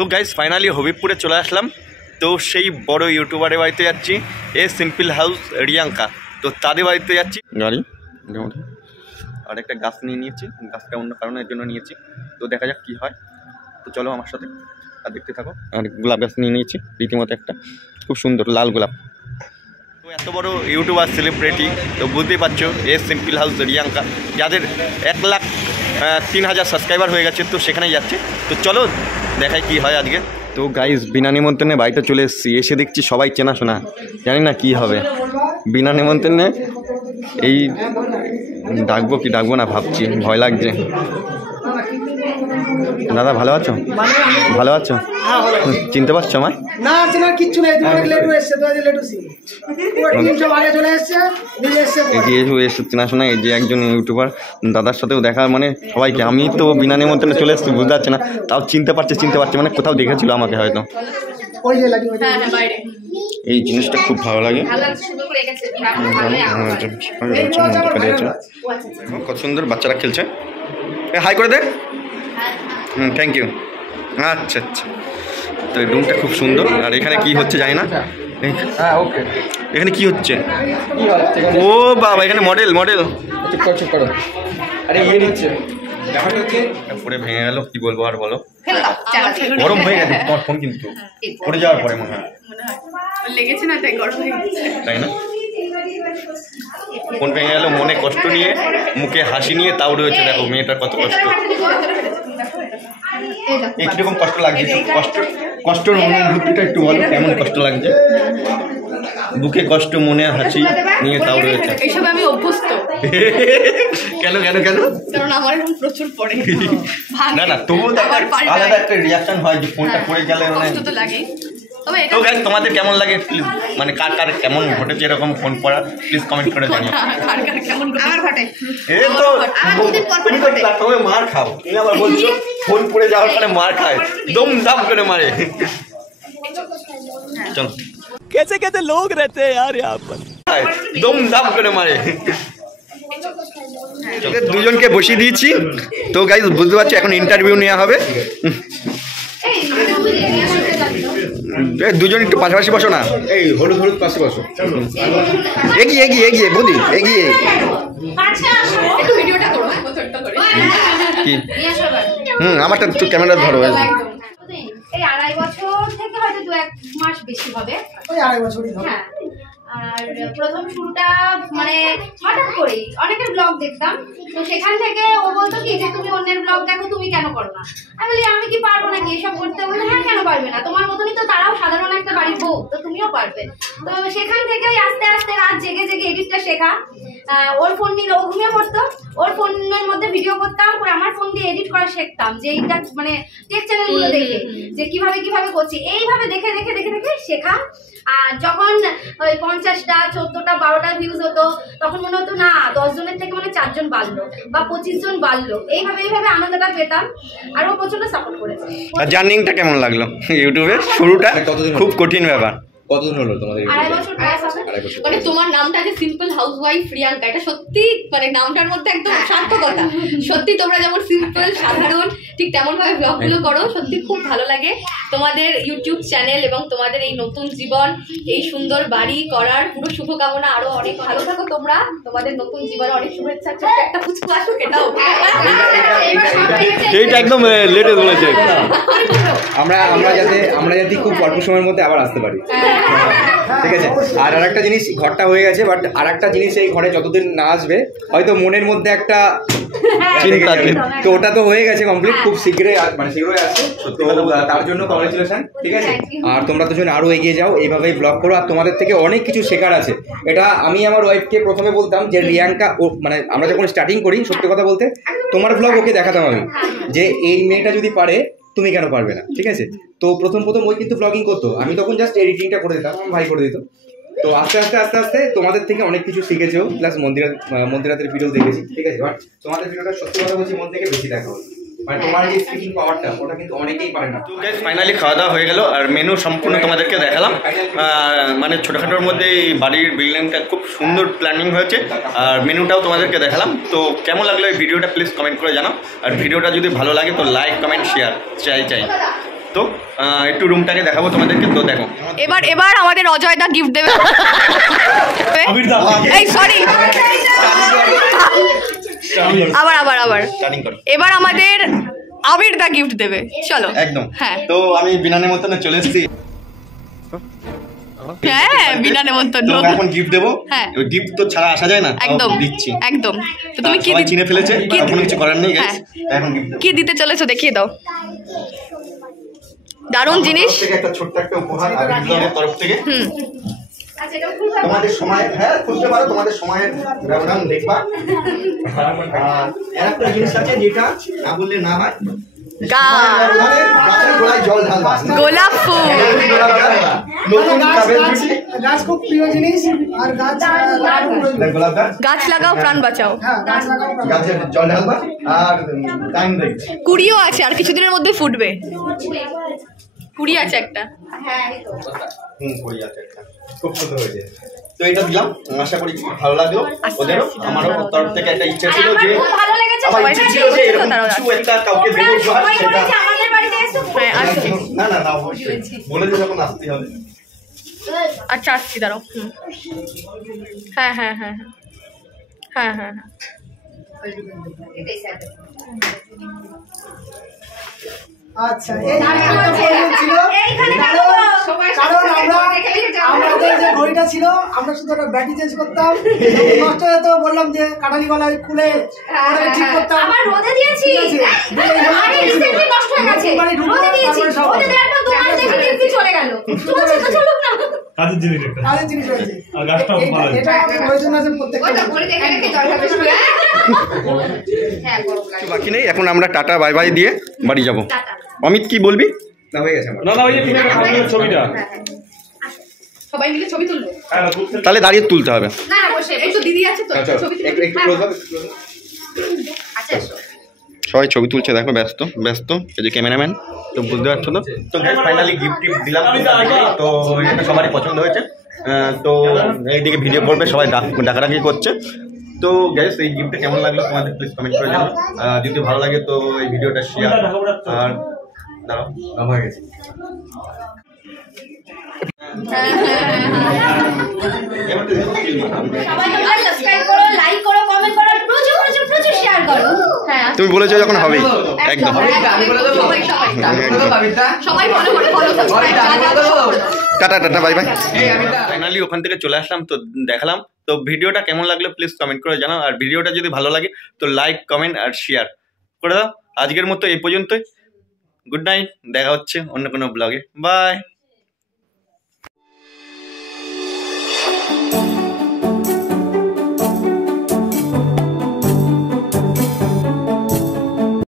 তো guys finally হবিবপুরে চলে আসলাম। তো সেই বড় ইউটিউবারের বাড়িতে যাচ্ছি, এ সিম্পল হাউস রিয়াঙ্কা। তো তাদের বাড়িতে যাচ্ছি। গাড়ি আর একটা গাছ নিয়ে নিয়েছি, গাছটা অন্য কারণের জন্য নিয়েছি। তো দেখা যাক কী হয়। তো চলো আমার সাথে আর দেখতে থাকো। আর গোলাপ গাছ নিয়ে নিয়েছি রীতিমতো একটা, খুব সুন্দর লাল গোলাপ। তো এত বড় ইউটিউবার সেলিব্রিটি, তো বুঝতেই পারছো এ সিম্পল হাউস রিয়াঙ্কা, যাদের 1,03,000 সাবস্ক্রাইবার হয়ে গেছে। তো সেখানেই যাচ্ছে। তো চলো দেখাই কি হয় আজকে। তো গাইস বিনা নিমন্ত্রণে বাড়িতে চলে এসেছি, এসে দেখছি সবাই চেনাশোনা, জানি না কি হবে। বিনা নিমন্ত্রণে এই ডাকবো কি ডাকবো না ভাবছি, ভয় লাগছে। দাদা ভালো আছো? ভালো আছো? চিনতে পারছো আমায়? না চেনার কিচ্ছু নেই, তোমার লেটু এসেছে, তোমার লেটু সি পুরো টিম সব আগে চলে এসেছে, নিজে এসেছে। এই যে এসে চেনাশোনা, এই যে একজন ইউটিউবার দাদার সাথেও দেখা, মানে সবাইকে। আমি তো বিনা নিমন্ত্রণে চলে এসেছি, বুঝতে পারছি না, তাও চিনতে পারছে, মানে কোথাও দেখেছিল আমাকে হয়তো। এই জিনিসটা খুব ভালো লাগে, কত সুন্দর বাচ্চারা খেলছে। হাই করে দে। Thank you. আচ্ছা আচ্ছা। তো এই রুমটা খুব সুন্দর। আর এখানে কি হচ্ছে জানি না, এখানে কি হচ্ছে? ও বাবা, এখানে মডেল আরে ইয়ে নিচ্ছে, পরে ভেঙে গেল, কি বলবো আর বলো। গরম হয়ে গেছে তোমার ফোন, কিন্তু পড়ে যাওয়ার পরে মনে হয় লেগেছে না, তাই গরম হয়ে গেছে, তাই না? ফোন ভেঙে গেল, মনে কষ্ট নিয়ে মুখে হাসি নিয়ে তাও রয়েছে। দেখো মেয়েটার কত কষ্ট, এই কিরকম কষ্ট লাগছে। কষ্টের অনুভূতিটা একটু বলো, কেমন কষ্ট লাগছে? বুকে কষ্ট, মনে হাসি নিয়ে তাও রয়েছে। এইসব আমি অভ্যস্ত। কেন কারণ আমার এরকম প্রচুর পড়ে। না তবুও আলাদা একটা রিয়াকশন হয় যে ফোনটা পড়ে গেলে কষ্ট তো লাগে। তো গাইস তোমাদের কেমন লাগে প্লিজ, মানে কার কেমন ঘটেছে এরকম ফোন পড়া, প্লিজ কমেন্ট করে জানিও। আমার ঘটে, এই তো তুমি তো প্ল্যাটফর্মে মার খাও, তুমি আবার বলছো ফোন পড়ে যাওয়ার পরে মার খায়, দম দাম করে মারে। চল कैसे कैसे लोग रहते हैं यार यहाँ पर, দম দাম করে মারে। দুজনকে বসিয়ে দিয়েছি। তো গাইস বুঝতে পারছি এখন ইন্টারভিউ নেওয়া হবে। দুজন একটু পাশাপাশি বসো না, এই হলুদ পাশে বসো, এগিয়ে বৌদি এগিয়ে। কি আমারটা একটু ক্যামেরা ধরো। এই 2.5 বছর থেকে হয়তো 2-1 মাস বেশি হবে, ওই 2.5 বছরই হবে। হ্যাঁ। আর প্রথম শুরুটা মানে হঠাৎ করেই অনেকের ব্লগ দেখতাম, তো সেখান থেকে ও বলতো কি যে তুমি অন্যের ব্লগ দেখো, তুমি কেন করো না? আমি বলি আমি কি পারবো নাকি এসব করতে? বলে হ্যাঁ কেন পারবে না, তোমার মতনই তো তারাও সাধারণ একটা বাড়ির বউ, তো তুমিও পারবে। তো সেখান থেকেই আস্তে আস্তে রাত জেগে এডিটটা শেখা। ওর ফোন নিয়ে ও ঘুমিয়ে পড়তো, ওর ফোনের মধ্যে ভিডিও করতাম, পরে আমার ফোন দিয়ে এডিট করা শিখতাম, যে এইটা মানে টেক চ্যানেলগুলো দেখে যে কিভাবে করছি, এইভাবে দেখে শেখা। আর যখন ওই 50টা 14টা 12টা ভিউজ হতো, তখন মনে হতো না 10 জনের থেকে মানে 4 জন বাড়লো বা 25 জন বাড়লো, এইভাবে আনন্দটা পেতাম। আর ও প্রচন্ড সাপোর্ট করেছে। জার্নিংটা কেমন লাগলো ইউটিউবে? শুরুটা খুব কঠিন ব্যাপার। কতদিন হলো তোমাদের? 2.5 বছর প্লাস হবে। মানে তোমার নামটা যে সিম্পল হাউসওয়াইফ রিয়াঙ্কা, এটা সত্যি মানে নামটার মধ্যে একদম সার্থকতা। সত্যি তোমরা যেমন সিম্পল সাধারণ, ঠিক তেমন ভাবে ব্লগগুলো করো, সত্যি খুব ভালো লাগে। তোমাদের ইউটিউব চ্যানেল এবং তোমাদের এই নতুন জীবন, এই সুন্দর বাড়ি করার পুরো শুভকামনা। আরো অনেক ভালো থাকো তোমরা, তোমাদের নতুন জীবনে অনেক শুভেচ্ছা। ছোট্ট একটা ফুচকু আসুক, এটাও এইটা একদম লেটে বলেছে। আমরা যাতে খুব অল্প সময়ের মধ্যে আবার আসতে পারি, ঠিক আছে? আর একটা জিনিস, ঘরটা হয়ে গেছে, বাট আর একটা জিনিস, এই ঘরে যতদিন না আসবে হয়তো মনের মধ্যে একটা চিন্তা, তো ওটা তো হয়ে গেছে কমপ্লিট, খুব শীঘ্রই আসছে। তো তার জন্য কংগ্রেচুলেশন, ঠিক আছে? আর তোমরা দুজন আরো এগিয়ে যাও, এইভাবেই ব্লগ করো। আর তোমাদের থেকে অনেক কিছু শেখার আছে। এটা আমি আমার ওয়াইফকে প্রথমে বলতাম যে রিয়াঙ্কা, ও মানে আমরা যখন স্টার্টিং করি, সত্যি কথা বলতে তোমার ব্লগ ওকে দেখাতাম আমি, যে এই মেয়েটা যদি পারে তুমি কেন পারবে না, ঠিক আছে? তো প্রথম ওই কিন্তু ব্লগিং করতো, আমি তখন জাস্ট এডিটিংটা করে দিতাম, আমার ভাই করে দিত। তো আস্তে আস্তে তোমাদের থেকে অনেক কিছু শিখেছো, প্লাস মন্দিরাতের ভিডিও দেখেছি, ঠিক আছে? বাট তোমাদের ভিডিওটা সত্যি কথা বলছি মন থেকে বেশি দেখা হলো, মানে তোমার যে স্পিকিং পাওয়ারটা, ওটা কিন্তু অনেকেই পারে না। তো গাইস ফাইনালি খাওয়া দাওয়া হয়ে গেল, আর মেনু সম্পূর্ণ তোমাদেরকে দেখালাম। মানে ছোটোখাটোর মধ্যে এই বাড়ির বিল্ডিংটা খুব সুন্দর প্ল্যানিং হয়েছে, আর মেনুটাও তোমাদেরকে দেখালাম। তো কেমন লাগলো এই ভিডিওটা প্লিজ কমেন্ট করে জানাও। আর ভিডিওটা যদি ভালো লাগে তো লাইক কমেন্ট শেয়ার চাই। তো একটু রুমটাকে দেখাবো তোমাদেরকে, তো দেখো। এবার আমাদের অজয় দা গিফট দেবে। এই সরি, আবার স্টার্টিং করো। এবার আমাদের আবির দা গিফট দেবে, চলো। একদম। হ্যাঁ তো আমি বিনা নেমন্তন্নে চলে এসেছি, হ্যাঁ বিনা নেমন্তন্ন। তো এখন গিফট দেবো। হ্যাঁ। গিফট তো ছাড়া আসা যায় না, তাও একদম দিচ্ছি। একদম। তো তুমি কি সবাই চিনে ফেলেছে, কি- কোনো কিছু করার নেই হ্যাঁ। guys, তাই এখন গিফট কি দিতে চলেছো দেখিয়ে দাও। দারুণ জিনিস। একটা ছোট্ট একটা উপহার আর বিপ্লবের তরফ থেকে। হুম। আচ্ছা এটা খুলতে হবে। তোমাদের সময়, হ্যাঁ খুলতে পারো, তোমাদের সময়ের ব্যবধান দেখবা। আর একটা জিনিস আছে যেটা না বললে না হয়, গাছের গোড়ায় জল ঢালবা। গোলাপ ফুল। নতুন গাছ কাবেল গাছ বিচি, গাছ খুব প্রিয় জিনিস, আর গাছ লাগানো প্রয়োজন। গোলাপ গাছ, গাছ লাগাও প্রাণ বাঁচাও। হ্যাঁ গাছ লাগানো প্রয়োজন। গাছের জল ঢালবা আর টাইম দেখবে। কুড়িও আছে, আর কিছুদিনের মধ্যে ফুটবে। কুড়ি আছে একটা। হ্যাঁ এই তো। করি আছে একটা, খুব সুন্দর হয়েছে। তো এটা দিলাম, আশা করি খুব ভালো লাগলো ওদেরও, আমারও তরফ থেকে একটা ইচ্ছা ছিল আমার যে, খুব ভালো লেগেছে, আমার সবাই ইচ্ছা সাথে ছিল যে এরকম তারাও কিছু একটা কাউকে তোমরা দেবো উপহার, সবাই সেটা বলেছে আমাদের বাড়িতে এসো। হ্যাঁ আসো। না না না অবশ্যই বলেছে যখন আসতে হবে। আচ্ছা আসছি, দাঁড়াও। হুম। হ্যাঁ হ্যাঁ হ্যাঁ হ্যাঁ হ্যাঁ হ্যাঁ। এটাই স্যার। আচ্ছা এই একটা প্রয়োজন ছিল, এইখানে কারণ সবাই কারণ আমরা দেখে যাও। আমাদের যে ঘড়িটা ছিল আমরা শুধু একটা ব্যাটারি চেঞ্জ করতাম, নষ্ট হয়ে তো বললাম যে কাটালি গলায় খুলে ওটাকে ঠিক করতাম। আমার রোদে দিয়েছি। ঠিক আছে। আরে রিসেন্টলি নষ্ট হয়ে গেছে। বাড়ি ঢুকবো, রোদে দিয়েছি। তারপরে সব রোদে দেওয়ার পর 2 মাস দেখে দিব্যি চলে গেল। চলছে তো চলুক না। কাজের জিনিস একটা কাজের জিনিস হয়েছে। আর গাছটাও খুব ভালো এটা আমাদের প্রয়োজন আছে প্রত্যেকটা। ওটা ঘরে দেখে দেখে দরকার বেশি। হ্যাঁ বড় কিছু বাকি নেই, এখন আমরা টাটা বাই বাই দিয়ে বাড়ি যাব। টাটা। অমিত কি বলবি? না হয়ে গেছে আমার। না না ওই যে তুমি একটা ছবিটা সবাই মিলে ছবি তুলবো। হ্যাঁ না তুলতে তাহলে দাঁড়িয়ে তুলতে হবে। না না বসে এই তো দিদি আছে তো, আচ্ছা ছবি একটু একটু ক্লোজ হবে, একটু close হবে। আচ্ছা এসো। সবাই ছবি তুলছে, দেখো ব্যস্ত ব্যস্ত, এই যে ক্যামেরাম্যান, তো বুঝতে পারছো তো। তো ফাইনালি গিফট দিলাম, তো এটা সবারই পছন্দ হয়েছে। তো এইদিকে ভিডিও করবে সবাই ডাকাডাকি করছে। তো গ্যাস এই গিফটটা কেমন লাগলো তোমাদের প্লিজ কমেন্ট করে জানাও। যদি ভালো লাগে তো এই ভিডিওটা শেয়ার আর দাঁড়াও আমার হয়ে গেছে। সবাই তোমরা সাবস্ক্রাইব করো, লাইক করো, কমেন্ট করো, আর প্রচুর প্রচুর প্রচুর শেয়ার করো। হ্যাঁ তুমি বলেছো যখন হবেই একদম। সবাই ফলো করে, follow subscribe tata tata bye bye. Finally ওখান থেকে চলে আসলাম, তো দেখালাম। তো ভিডিওটা কেমন লাগলো প্লিজ কমেন্ট করে জানাও, আর ভিডিওটা যদি ভালো লাগে তো লাইক কমেন্ট আর শেয়ার করে দাও। আজকের মতো এই পর্যন্তই, গুড নাইট, দেখা হচ্ছে অন্য কোনো ব্লগে, বাই।